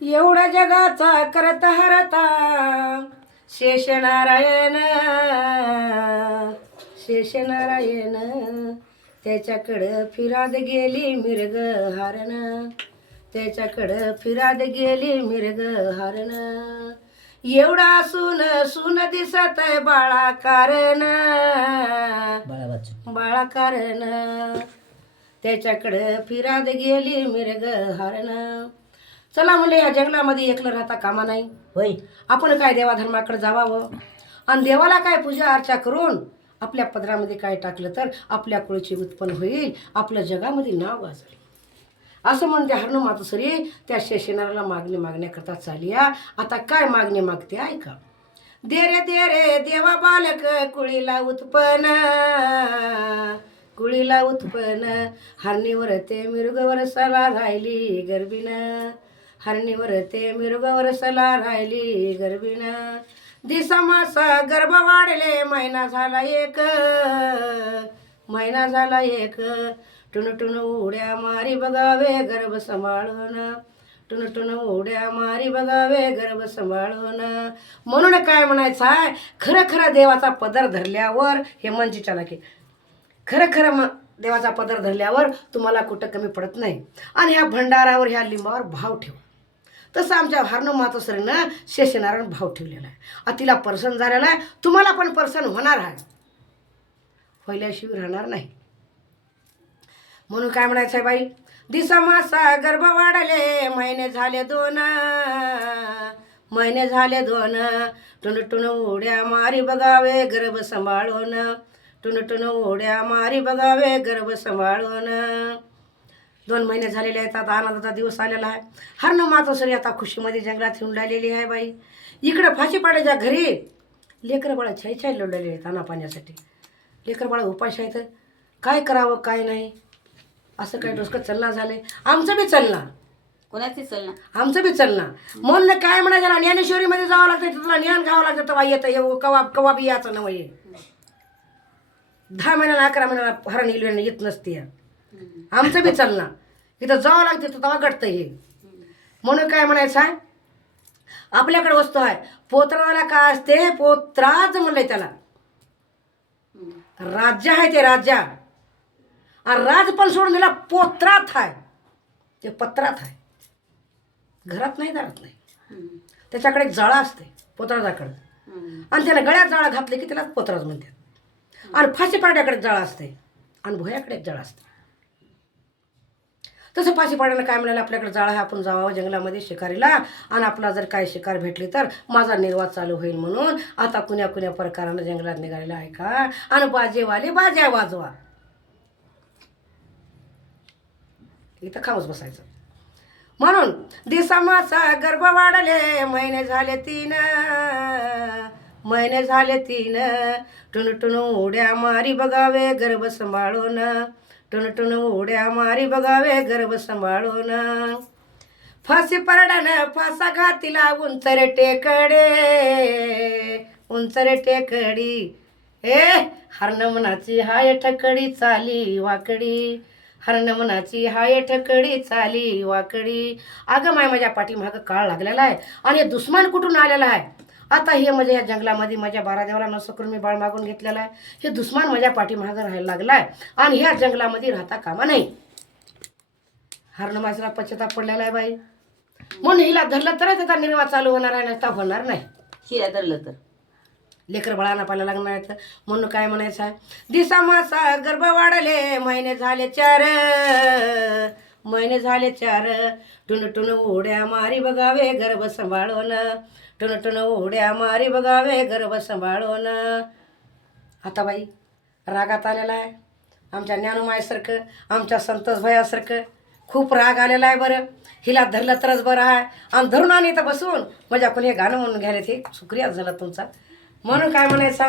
एवढा जगाचा करत हरता शेषनारायण शेषनारायण त्याच्याकडं फिराद गेली मिरग हारण त्याच्याकडं फिराद गेली मिरग हारण एवढा सून सून दिसत बाळा कारण बाळा कारण त्याच्याकडं फिराद गेली मिरग हारण चला म्हणले या जंगलामध्ये एकलं राहता कामा नाही होय आपण काय देवाधर्माकडे जावावं आणि देवाला काय पूजा अर्चा करून आपल्या पदरामध्ये काय टाकलं तर आपल्या कुळची उत्पन्न होईल आपल्या जगामध्ये नाव गाजल असं म्हणते हरणू मातोश्री त्या शेषनाराला मागण्याकरता चालिया आता काय मागणी मागते ऐका दे रे देवा बालक कुळीला उत्पन्न हरणीवर ते मिरुगवर सला राहिली गर्भीन हरणीवर ते मिरुगवर सला राहिली गर्भीन दिसामासा गर्भ वाढले महिना झाला एक टुन उड्या मारी बघावे गर्भ सांभाळून टुन उड्या मारी बघावे गर्भ सांभाळून म्हणून काय म्हणायचं आहे खरं देवाचा पदर धरल्यावर हे मनची चालाकी खरं देवाचा पदर धरल्यावर तुम्हाला कुठं कमी पडत नाही आणि ह्या भंडारावर ह्या लिंबावर भाव ठेवा तसं आमच्या हरणू मातोश्रीनं शेषनारायण भाव ठेवलेला आहे तिला पर्सन झालेला आहे तुम्हाला पण पर्सन होणार आहे होईल्याशिवाय राहणार नाही म्हणून काय म्हणायचं आहे बाई दिसा मासा गर्भ वाढले महिने झाले दोन टुन उड्या मारी बघावे गर्भ सांभाळून टुन उड्या मारी बघावे गर्भ सांभाळून 2 महिने झालेले आहेत आता आनंदाचा दिवस आलेला आहे हरणू मातोश्री आता खुशीमध्ये जंगलात येऊन राहिलेली आहे बाई इकडं फाशी पाड्याच्या घरी लेकरं बाळा छाय लढलेले आहेत आणा पाण्यासाठी लेकरं बाळा उपाशी आहेत काय करावं काय नाही असं काय डोसकं चलना झाले आमचं बी चलना कोणाची चलना आमचं बी चलना म्हणून काय म्हणायचं ज्ञानेश्वरीमध्ये जावं लागतं तुला ज्ञान घ्यावं लागतं तेव्हा येतं हे कवा बी याचं नवं ये 10 महिन्याला 11 महिन्याला हरण येत नसते आमचं बी चलना इथं जावं लागतं तेव्हा घडतं हे म्हणून काय म्हणायचं आहे आपल्याकडे वस्तू आहे पोत्राला काय असते पोत्राज म्हणलंय त्याला राज्य आहे ते राज्य आणि राज पण सोडून दिला पोत्रात आहे ते पत्रात आहे घरात नाही दारात नाही त्याच्याकडे एक जाळा असते पोत्राजाकडे आणि त्याला गळ्यात जाळा घातले की त्याला पोत्राज म्हणतात आणि फाशी पाड्याकडे जाळा असते आणि भोयाकडे एक जाळा असते तसं फाशी पाड्यानं काय म्हणाले आपल्याकडे जाळा आहे आपण जावं जंगलामध्ये शिकारीला आणि आपला जर काय शिकार भेटली तर माझा निर्वाह चालू होईल म्हणून आता कुण्या प्रकारानं जंगलात निघालेला आहे का आणि बाजेवाले बाज्या वाजवा इथं खाऊच बसायचं म्हणून दिसामाचा गर्भ वाढले महिने झाले 3 टुन उड्या मारी बघावे गर्भ सांभाळून टुन उड्या मारी बघावे गर्भ सांभाळून फाशी परडानं फासा घातीला उंचर टेकडी हरण मनाची हाय ठकडी चाली वाकडी हरण मनाची हाय ठकडी चाली वाकडी अगं माझ्या पाठीमागं काळ लागलेला आहे आणि दुश्मन कुठून आलेला आहे आता हे म्हणजे ह्या जंगलामध्ये माझ्या बारादेवाला नसं करून मी बाळ मागून घेतलेला आहे हे दुश्मन माझ्या पाठीमागं राहायला लागला आहे आणि ह्या जंगलामध्ये राहता कामा नाही हरण माझ्याला पश्चाताप पडलेला आहे बाई म्हणून हिला धरलं तरच त्याचा निर्वाह चालू होणार आहे नसता होणार नाही हिला धरलं तर लेकर बाळांना पाहायला लागणार आहे म्हणून काय म्हणायचं आहे दिसा मासा गर्भ वाढले महिने झाले 4 टुन उड्या मारी बघावे गर्भ सांभाळून टुन उड्या मारी बघावे गर्भ सांभाळून आता बाई रागात आलेला आहे आमच्या ज्ञानोमायासारखं आमच्या संतोष भयासारखं खूप राग आलेला आहे बरं हिला धरलं तरच बरं आहे आणि धरून आणि इथं बसून माझ्या कोणी हे गाणं म्हणून घ्यायला ते शुक्रिया झाला तुमचा म्हणून काय म्हणायचं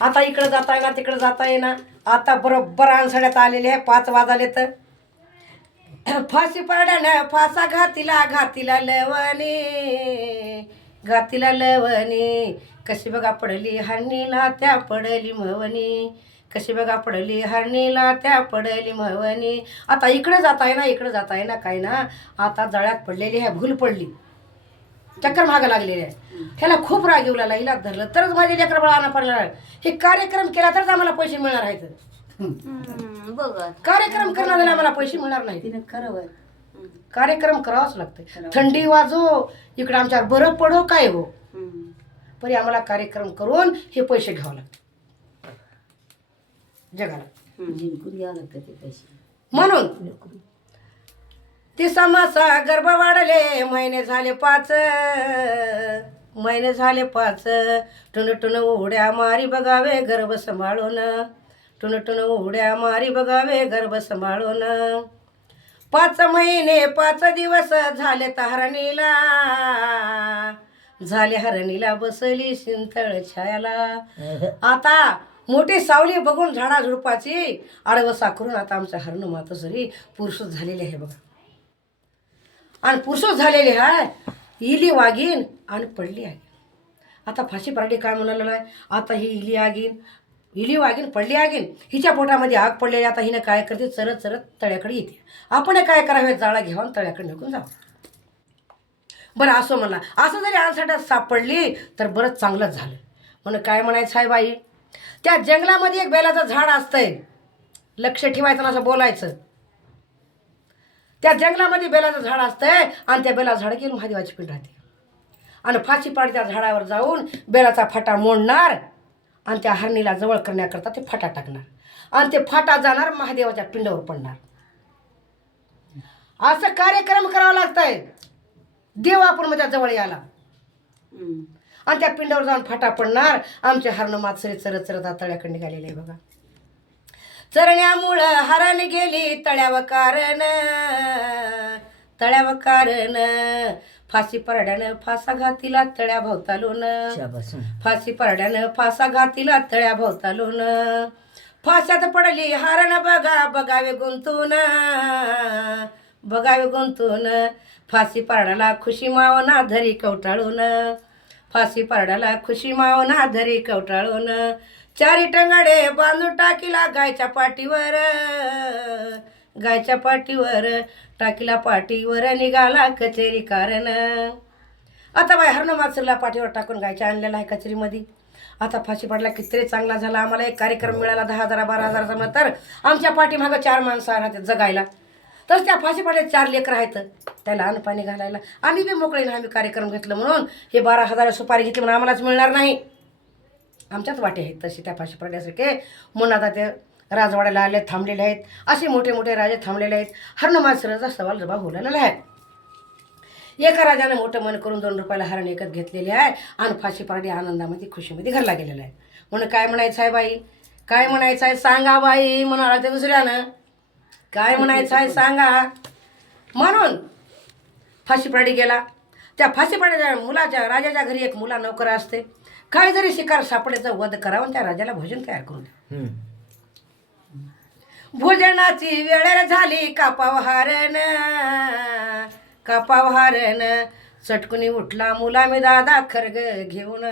आता इकडं जाता येणार तिकडं जाता येणार आता बरोबर आणसड्यात आलेले आहे 5 वाजले तर फाशी पाड्यानं फासा घातीला लवणी कशी बघा पडली हरणीला त्या पडली मवणी कशी बघा पडली हरणीला त्या पडली म्हवणी. आता इकडे जाताय ना इकडे जाताय ना काय ना, आता जळ्यात पडलेली आहे, भूल पडली, चक्कर मागं लागलेली आहे. ह्याला खूप राग येऊ लागला, हिला धरलं तरच माझे लेकर बाळांना पडणार. हे कार्यक्रम केला तरच आम्हाला पैसे मिळणार आहेत. बघा कार्यक्रम करण्याला आम्हाला पैसे मिळणार नाही. तिने खरं कार्यक्रम करावाच लागतंय. थंडी वाजो इकडे आमच्यावर बरं पडो काय हो, परी आम्हाला कार्यक्रम करून हे पैसे घ्यावं लागतं जगाला. जिंकून घ्यावं लागतं ते पैसे. म्हणून ती समासा गर्भ वाढले, महिने झाले 5, महिने झाले 5. टुन टुन उड्या मारी बघावे गर्भ सांभाळून, टुन टुन उड्या मारी बघावे गर्भ सांभाळून. 5 महिने 5 दिवस झाले हरणीला, झाले हरणीला बसली शिंतळ छायाला. आता मोठी सावली बघून झाडा झुडपाची आडवसा करून आता आमच्या हरण मातोश्री पुरुषच झालेले आहे बघा. आणि पुरुषच झालेले आहे, इली वागीन आणि पडली आहे. आता फाशी पार्टी काय म्हणालेलं आहे, आता ही इली वागीन पडली आगीन, हिच्या पोटामध्ये आग पडलेली. आता हिनं काय करते, चरत चरत तळ्याकडे येते. आपण काय करावे, जाळा घेऊन तळ्याकडे निघून जावं. बरं असो म्हणला, असं जरी आणसाट्यात सापडली तर बरंच चांगलंच झालं. म्हणून काय म्हणायचं आहे बाई, त्या जंगलामध्ये एक बेलाचं झाड असतंय, लक्ष ठेवायचं ना, असं बोलायचं. त्या जंगलामध्ये बेलाचं झाड असतंय आणि त्या बेला झाड गेलं महादेवाची पिंड राहते. आणि फाशी पाड त्या झाडावर जाऊन बेलाचा फाटा मोडणार आणि त्या हरणीला जवळ करण्याकरता ते फाटा टाकणार आणि ते फाटा जाणार महादेवाच्या पिंडावर पडणार. असं कार्यक्रम करावा लागतंय देव आपण माझ्या जवळ यायला. आणि त्या पिंडावर जाऊन फाटा पडणार. आमचे हरण मात्सरी चरत चरत तळ्याकडे निघालेले आहे बघा. चरण्यामुळं हरण गेली तळ्याव कारण, तळ्याव कारण. फाशी परड्यानं फासा घातीला तळ्या भोवतालून, फाशी परड्यानं फासा घातीला तळ्या भोवतालून. फाशात पडली हरण बघा बघावे गुंतून, बघावे गुंतून. फाशी पारडाला खुशी मावना धरी कवटाळून, फाशी पारडाला खुशी मावना धरी कवटाळून. 4 टंगडे बांधून टाकीला गायच्या पाठीवर, गायच्या पाठीवर. टाकीला पाठीवर निघाला कचेरी कारण. आता बाई हरण मात्सरीला पाठीवर टाकून गायच्या आणलेला आहे कचेरीमध्ये. आता फाशी पाडला कितीतरी चांगला झाला. आम्हाला एक कार्यक्रम मिळाला 10,000 12,000 जमा, तर आमच्या पाठीमागं 4 माणसं राहतात जगायला. तसं त्या फाशी पाडले 4 लेकरं आहेत त्याला अन्न पाणी घालायला. आम्ही बी मोकळे ना, आम्ही कार्यक्रम घेतलं म्हणून हे 12,000 सुपारी घेतली म्हणून आम्हालाच मिळणार नाही. आमच्याच वाटे आहेत तशी त्या फाशी पाडण्यासारखे. म्हणून आता ते राजवाड्याला आले थांबलेले आहेत, असे मोठे मोठे राजे थांबलेले आहेत. हरण मात्सरीचा सवाल जबाब बोलायला आहे. एका राजाने मोठं मन करून 2 रुपयाला हरण एकत घेतलेले आहे आणि फाशी पारडी आनंदामध्ये खुशीमध्ये घरला गेलेला आहे. म्हणून काय म्हणायचं आहे बाई, काय म्हणायचं आहे सांगा बाई, म्हणाला ते दुसऱ्यानं. काय म्हणायचं आहे सांगा. म्हणून फाशी पारडी गेला. त्या फाशी पारडीच्या मुलाच्या राजाच्या घरी एक मुला नोकर असते. काय जरी शिकार सापडेचं वध करावं त्या राजाला भोजन तयार करून द्या. भोजनाची वेळ झाली कापाव हारण, कापाव हारण. चटकुनी उठला मुला मी दादा खरग घेऊन,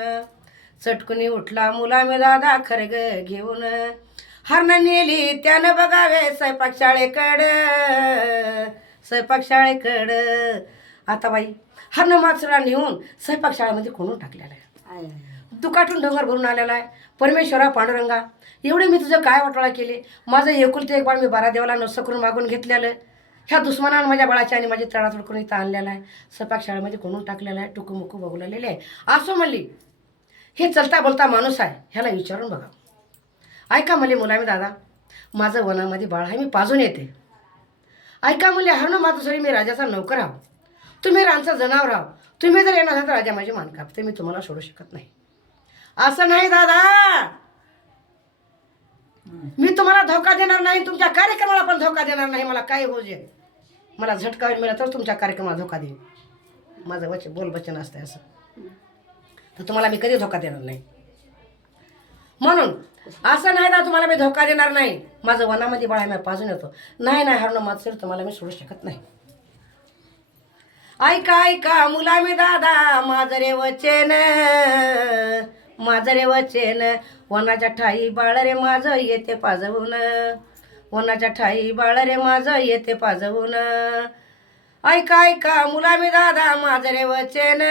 चटकुनी उठला मुला मी दादा खरग घेऊन. हरण नेली त्यानं बघावे स्वयंपाक शाळेकडं, स्वयंपाक शाळेकडं. आता बाई हरण मात्सरा नेऊन स्वयंपाक शाळेमध्ये कोणून टाकलेला आहे. दुकाटून डोंगर भरून आलेला आहे. परमेश्वरा पांडुरंगा, एवढे मी तुझं काय वाटोळा केले. माझं एकुलते एक बाळ मी 12 देवाला नसं करून मागून घेतलेलं. ह्या दुश्मनानं माझ्या बाळाची आणि माझी तळातोड करून इथं आणलेला आहे. स्वयंपाक शाळेमध्ये कोणून टाकलेला आहे. टुकूमुकू बघुलेले आहे. असं म्हणली हे चलता बोलता माणूस आहे, ह्याला विचारून बघा. ऐका म्हणले मुलामी दादा, माझं वनामध्ये बाळ आहे, मी पाजून येते. ऐका म्हणले हरण मातोश्री, मी राजाचा नौकर आहो, तुम्ही रांचा जनावर आहो. तुम्ही जर येणार तर राजा माझी मान कापते, मी तुम्हाला सोडू शकत नाही. असं नाही दादा, मी तुम्हाला धोका देणार नाही, तुमच्या कार्यक्रमाला पण धोका देणार नाही. मला काय हो जे मला झटका मिळाला तर तुमच्या कार्यक्रमाला धोका देईन. माझं बोलवचन असतं असं, तर तुम्हाला मी कधी धोका देणार नाही. म्हणून असं नाही ना, तुम्हाला मी धोका देणार नाही. माझं वनामध्ये बाळा मी पाजून येतो. नाही नाही हरण मात्सरी, तुम्हाला मी सोडू शकत नाही. ऐका ऐका मुला मी दादा माझं रे वचन, माझं रे वचन वनाच्या ठाई बाळ रे माझं येते पाजवून वनाच्या ठाई बाळ रे माझं येते पाजवून ऐका ऐका मुला मी दादा माझं रे वचन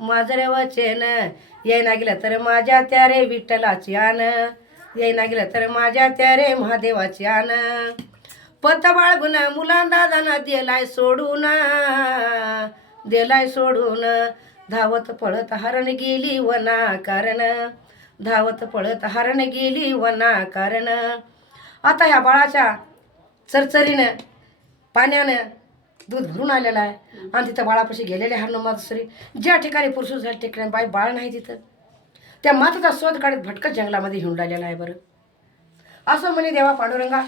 माझं रे वचन येईना गेलं तर माझ्या त्या रे विठ्ठलाची आण येईना गेलं तर माझ्या त्या रे महादेवाची आण पत बाळगुन मुलां दादानं दिलाय सोडून धावत पळत हरण गेली वना कारण धावत पळत हरण गेली वना कारण आता ह्या बाळाच्या चरचरीनं पाण्यानं दूध भरून आलेलं आहे आणि तिथं बाळापाशी गेलेले हरणं मातसरी ज्या ठिकाणी पुरुष झाल्या ठिकाणी बाळ नाही तिथं त्या मातेचा शोध काढत भटकत जंगलामध्ये घेऊन राहिलेला आहे बरं असं म्हणे देवा पांडुरंगा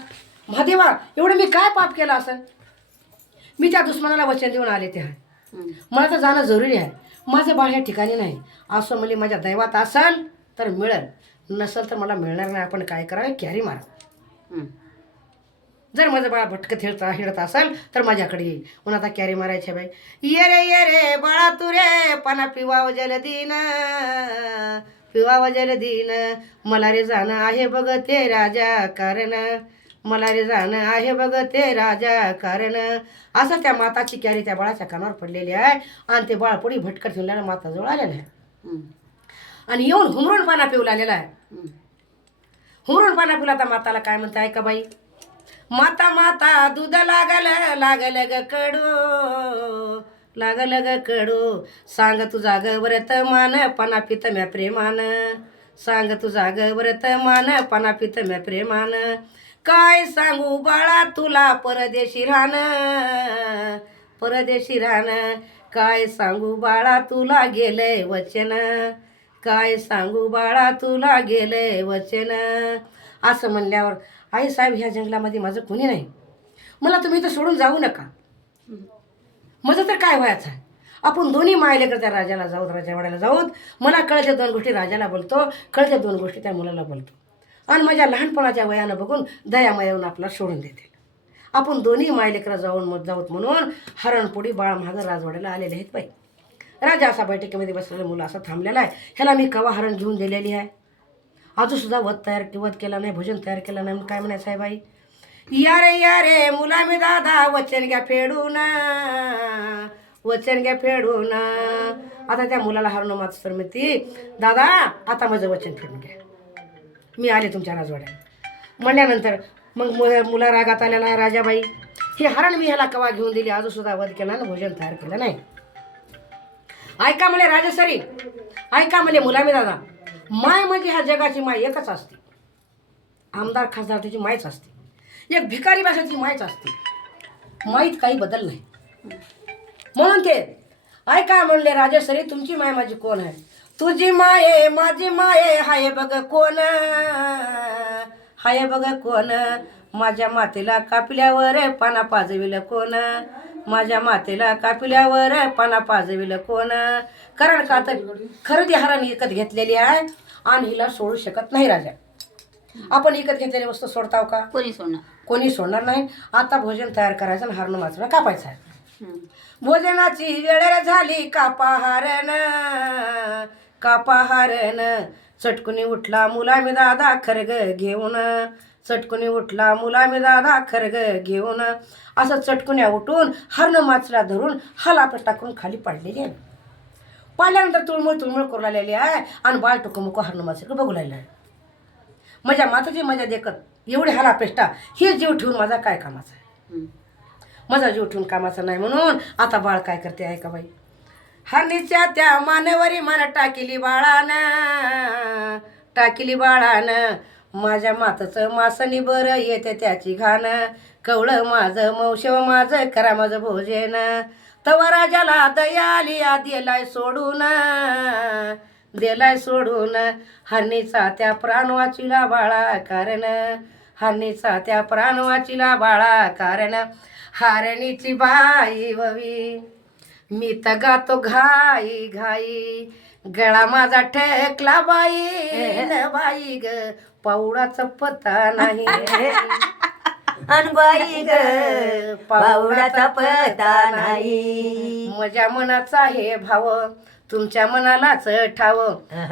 महादेवा एवढं मी काय पाप केलं असं मी त्या दुश्मनाला वचन देऊन आले ते आहे मला तर जाणं जरुरी आहे माझं बाळ ह्या ठिकाणी नाही असं म्हणजे माझ्या दैवात असाल तर मिळेल नसेल तर मला मिळणार नाही आपण काय करावे कॅरी मारा जर माझं बाळा भटकत हिडत असेल तर माझ्याकडे येईल म्हणून आता कॅरी मारायच्या बाई ये रे बाळा तू रे पाना पिवाव जलदीन मला रे जाणं आहे बघ ते राजा कारण मला रे जाणं आहे बघ ते राजा कारण असं त्या माताची कॅरी त्या बाळाच्या कानावर पडलेली आहे आणि ते बाळ पुढे भटकत घेऊन माताजवळ आलेलं आहे आणि येऊन हुमरून पाना पिऊ लागलेला आहे हुमरून पाना पिऊला आता माताला काय म्हणते ऐका बाई माता माता दूध लागल ग कडू सांग तुझा ग व्रत मान पाना पित म्या प्रेमान सांग तुझा ग व्रत मान पाना पित म्या प्रेमान काय सांगू बाळा तुला परदेशी राहणं काय सांगू बाळा तुला गेलंय वचन काय सांगू बाळा तुला गेलंय वचन असं म्हणल्यावर आई साहेब ह्या जंगलामध्ये माझं कोणी नाही मला तुम्ही तर सोडून जाऊ नका माझं तर काय व्हायचं आहे आपण दोन्ही मायलेकर त्या राजाला जाऊ राजावाड्याला जाऊन मला कळच्या 2 गोष्टी राजाला बोलतो कळच्या 2 गोष्टी त्या मुलाला बोलतो आणि माझ्या लहानपणाच्या वयानं बघून दयामय येऊन आपला सोडून देते आपण दोन्ही मायलेकरं जाऊत म्हणून हरणपोडी बाळ मागं राजवाड्याला आलेले आहेत बाई राजा असा बैठकीमध्ये बसलेला मुलं असा थांबलेला आहे ह्याला मी कवा हरण घेऊन दिलेली आहे अजूनसुद्धा वध केला नाही भोजन तयार केलं नाही काय म्हणायचं आहे बाई या रे मुला मी दादा वचन घ्या फेडून आता त्या मुलाला हरणं मास्तर म्हणती दादा आता माझं वचन फेडून घ्या मी आले तुमच्या राजवाड्यात म्हणल्यानंतर मग मुला रागात आलेला आहे राजाबाई हे हरण मी ह्याला कवा घेऊन दिली अजूनसुद्धा वध केला ना भोजन तयार केलं नाही ऐका म्हणे राजसरी ऐका म्हणे मुला मी दादा माय म्हणजे ह्या जगाची माय एकच असते आमदार खासदार त्याची मायच असते एक भिकारी भाषेची मायच असते माहीत काही बदल नाही म्हणून ते ऐका म्हणले राजसरी तुमची माय माझी कोण आहे तुझी माये माझी माये हाय बघ कोण माझ्या मातेला कापल्यावर पाना पाजविलं कोण माझ्या मातेला कापल्यावर पाना पाजविलं कोण कारण का तर खरेदी हरण विकत घेतलेली आहे आणि हिला सोडू शकत नाही राजा आपण विकत घेतलेली वस्तू सोडताव का कोणी सोडणार नाही आता भोजन तयार करायचं आणि हरण मात्र कापायचं आहे भोजनाची वेळ झाली कापाहारण चटकुनी उठला मुला मी दादा खरग घेऊन चटकुनी उठला मुला मी दादा खरग घेऊन असं चटकुन्या उठून हरण माचला धरून हलापट टाकून खाली पाडलेली आहे पाडल्यानंतर तुळमुळ करू लागलेली आहे आणि बाळ टुकमुको हरण माचकडे बघू लागले आहे माझ्या माताची मजा देखत एवढी हलापेष्टा हे जीव ठेवून माझा काय कामाचा आहे माझा जीव ठेवून कामाचा नाही म्हणून आता बाळ काय करते आहे का बाई हरणीच्या त्या मानवरी मला टाकिली बाळानं माझ्या माताचं मासनी बरं येते त्याची घाण कवळं माझं मौशव माझं करा माझं भोजन तवा राजाला दया आली दिलाय सोडून हरणीचा त्या प्राण वाचिला बाळा कारण हरणीचा त्या प्राण वाचिला बाळा कारण हरणीची बाई ववी मी तर गातो घाई घाई गळा माझा ठेकला बाई ग पावडाचा पत्ता नाही बाई ग पावडाचा पत्ता नाही माझ्या मनाचा हे भाव तुमच्या मनालाच ठाव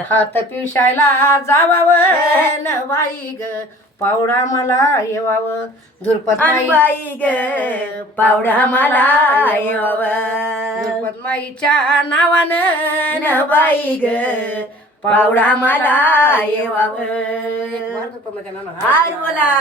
हात पिवशायला जावावं न बाई ग पावडा मला येवावं धुरपत अन बाई ग पावडा मला येवावं धुरपत माईच्या नावानं न बाई ग पावडा मला येवावं एक मार्ग तो माझ्या नाना. हार बोला